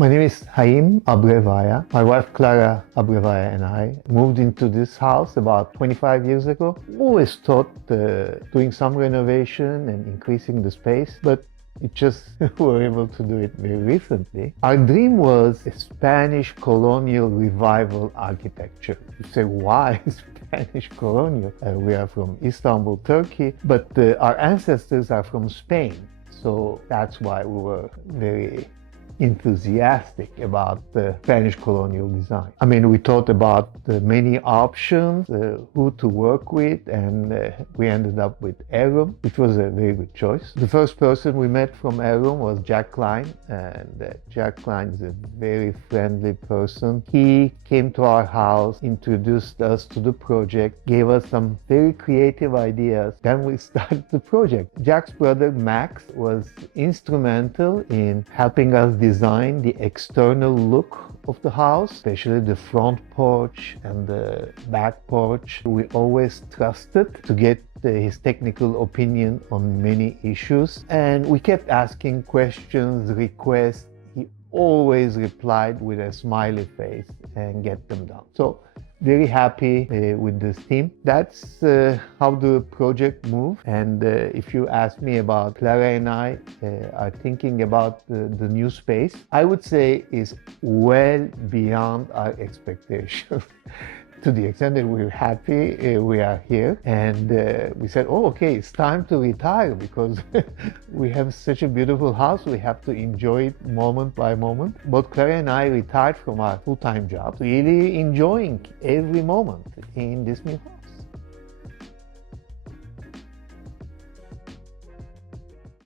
My name is Haim Abrevaya. My wife Clara Abrevaya and I moved into this house about 25 years ago. Always thought doing some renovation and increasing the space, but it just we were able to do it very recently. Our dream was a Spanish colonial revival architecture. You say, why Spanish colonial? We are from Istanbul, Turkey, but our ancestors are from Spain. So that's why we were very enthusiastic about the Spanish colonial design. I mean, we thought about the many options, who to work with, and we ended up with Airoom, which was a very good choice. The first person we met from Airoom was Jack Klein, and Jack Klein is a very friendly person. He came to our house, introduced us to the project, gave us some very creative ideas. Then we started the project. Jack's brother Max was instrumental in helping us design the external look of the house, especially the front porch and the back porch. We always trusted to get his technical opinion on many issues, and we kept asking questions, requests. He always replied with a smiley face and get them done. So very happy with this team. That's how the project moved. And if you ask me about Clara and I are thinking about the new space, I would say is well beyond our expectations. To the extent that we're happy we are here, and we said, oh, okay, it's time to retire because we have such a beautiful house. We have to enjoy it moment by moment. Both Clara and I retired from our full-time jobs, really enjoying every moment in this new house.